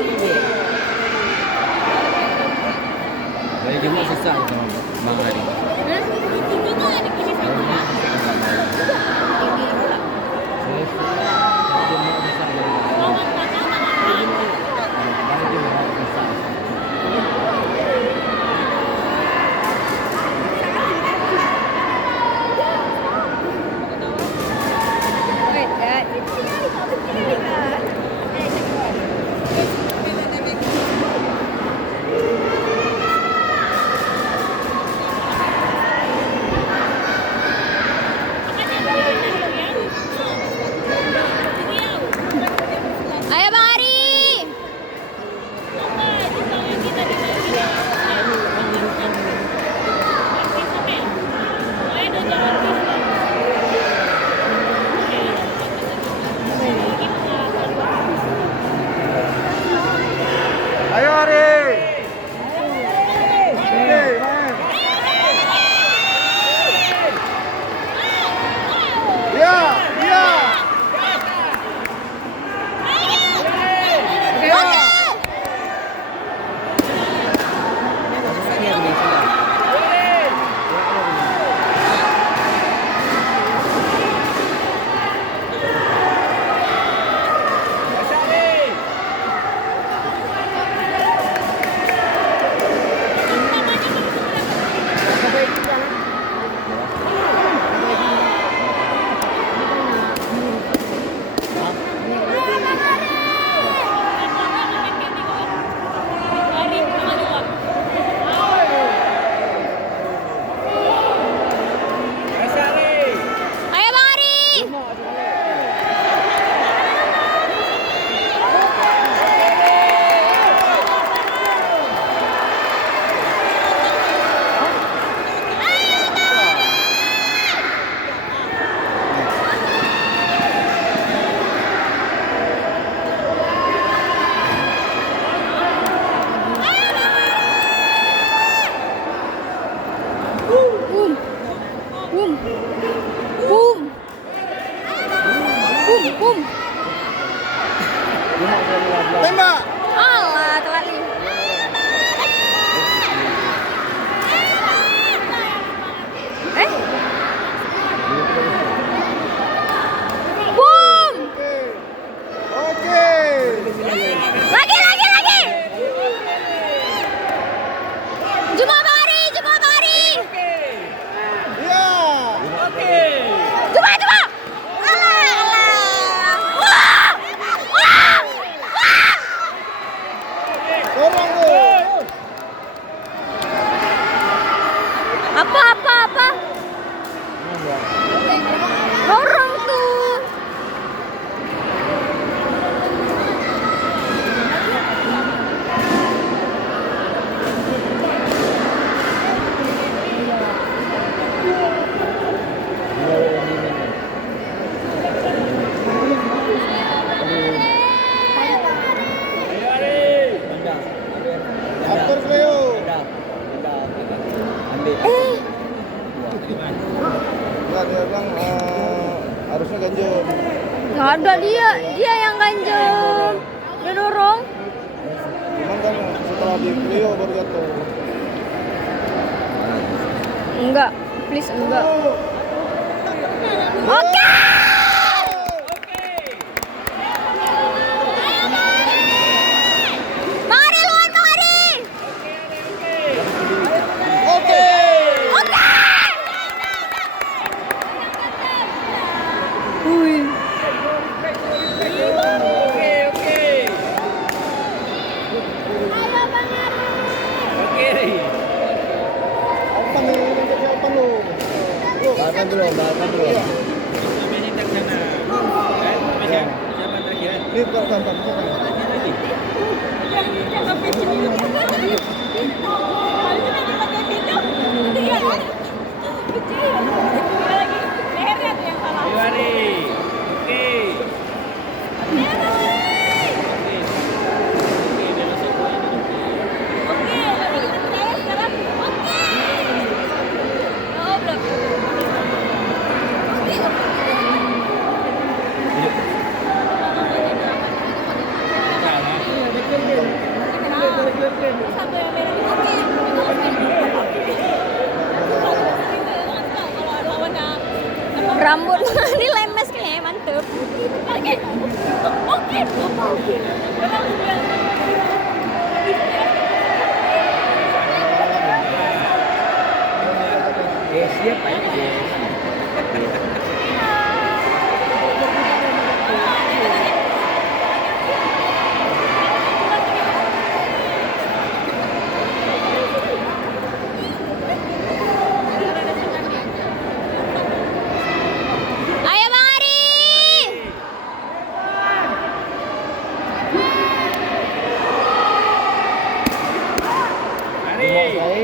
Bang. Dari Jumat susah itu Bang Ari. Ayo Bang Ari. Ayo Ari. Iya, iya. Ayo Bang Ari. Boom. Boom. Boom. Boom. Boom. Tembak. Alah, telat nih. Eh? Boom. Oke. Lagi, lagi, lagi. Jumpa Bang Ari, jumpa Bang Ari. Iya. Jumpa, jumpa. Alah, alah. Wah. Wah. Wah. Dorong tuh. Apa? Dorong tuh. Atur Cleo. Enggak, dia bilang harusnya ganjel. Nggak ada dia yang ganjel. Dia dorong. Cuman kan setelah di Cleo baru jatuh. Enggak, please enggak. Oke. Mari luar, mari. Oke. Oke. Wih. Apa nih? Jadi apa lu? Balapan dulu. Iya. Siapa Ini tantan. Satu yang merah. Rambut ini lemes kayaknya mantep. Oke. Siap aja. Ayo Bang Ari.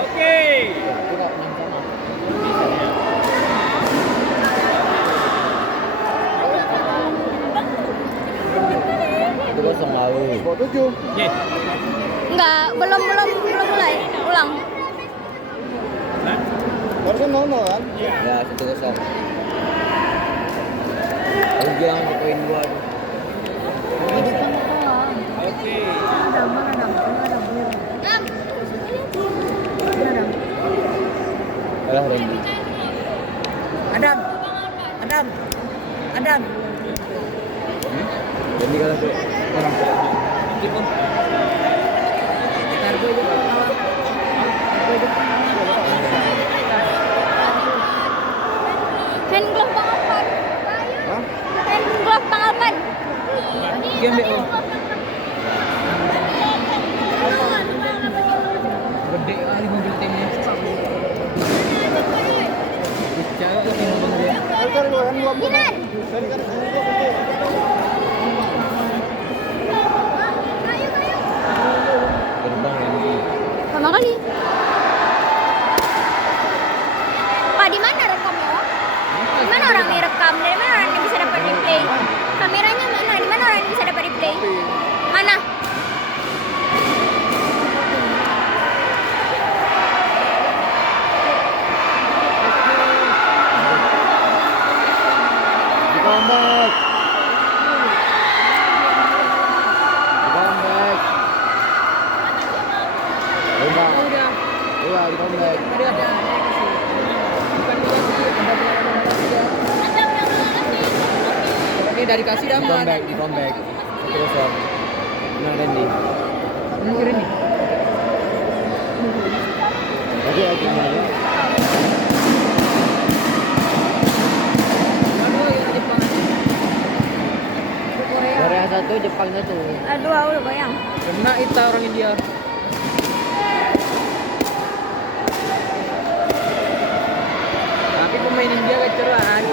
Oke. Itu kosong lalu. Bawa 7. Enggak, belum mulai. Ulang. Baru kan 0-0 kan? Ya, 1-0. Aku bilang ke poin 2 tuh. Oke. Alah Randy. Adam. Randy kalau tuh orang gitu. Ntar gue juga kalah. Hand glove Bang Alpan. Hah? Hand glove Bang Alpan. Game BO. Gede kali mobil timnya. Cewek lagi ngomong dia. Cari lo kan gua. Kinan. Cari kan gua. Terbang Randy. Pertama kali. Pak, di mana rekamnya? Wak? Di mana orang direkam? Dari mana orang yang bisa dapat replay? Kameranya mana? Di mana orang yang bisa dapat replay? Mana? Di comeback. Iya, di comeback. Ini dari kasih dah. Di comeback. 1-0. Menang Randy. Ini nih. Lagi main. Korea 1, Jepang 1. Aduh, aku udah bayang. Kena itu orang India. Tapi pemain India keceran.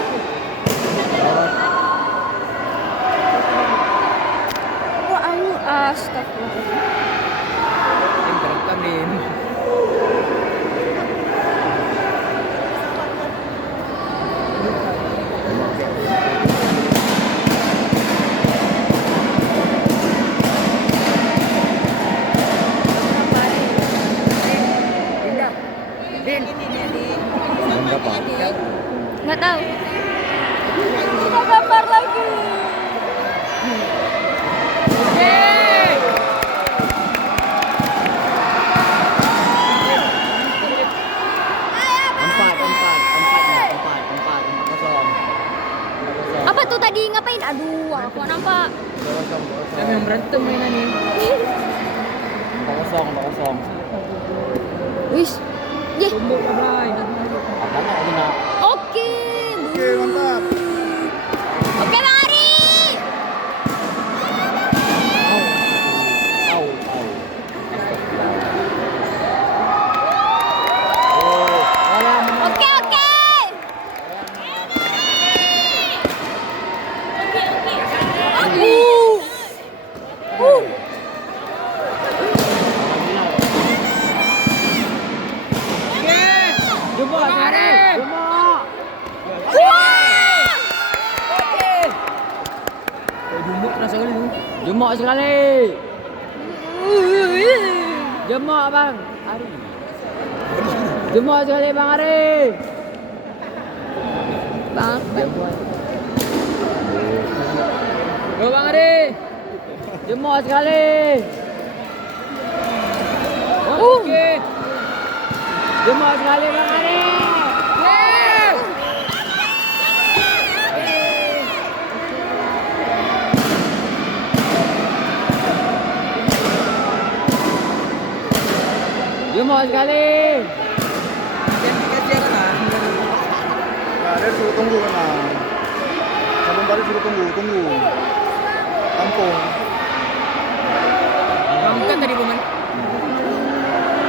Wah, aku astagfirullah. Tim terekam nih. Berapa? Nggak tahu. Kita gambar lagi. Empat kosong. Apa tuh tadi ngapain? Aduh, aku nampak. Kami yang berantem mainan nih. 4-0. Wis. Ye. Tumbuk Blay. Apa nak kena? Oke. Oke, mantap. Oke, Bang Ari. Au. Oh, Oke. Jumbo sekali. Tumbuk rasa kali tu. Jumbo sekali. Jumbo bang. Ari. Jumbo sekali bang Ari. Bang. Go Bang Ari. Jumbo sekali. Oke. Jumbo sekali Bang Ali. Jumbo sekali. Nah, dia suruh tunggu kan. Sabun baru suruh tunggu. Kampung. Kamu kan tadi Buman.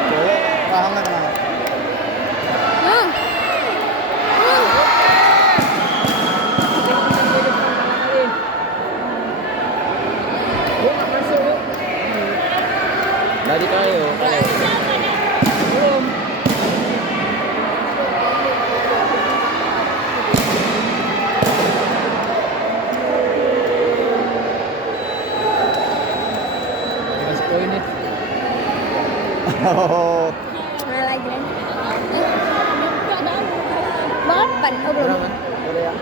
Cewek rahangnya kena. Yuk, masuk yuk. Dari kayu. Belum. Dikasih poin nih. Oh, Mana lagi kan? Balapan, oh belum. Berapa? udah ya.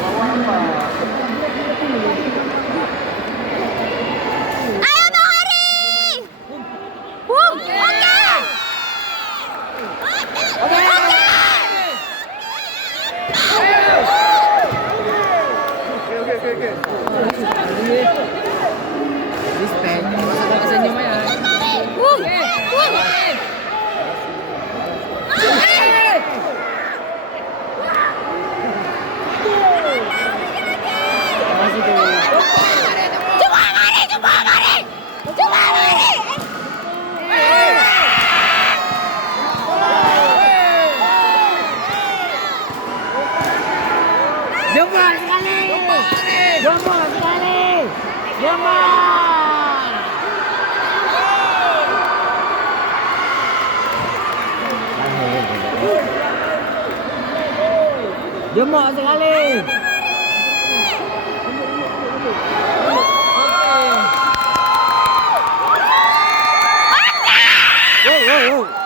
Bawa apa? Ayo Bang Ari! Oke! Oke. Respect. Masa gak senyum ya? Masih tuh. Jumbo sekali. Jumbo sekali. Jumbo. Jumbo sekali. Wow.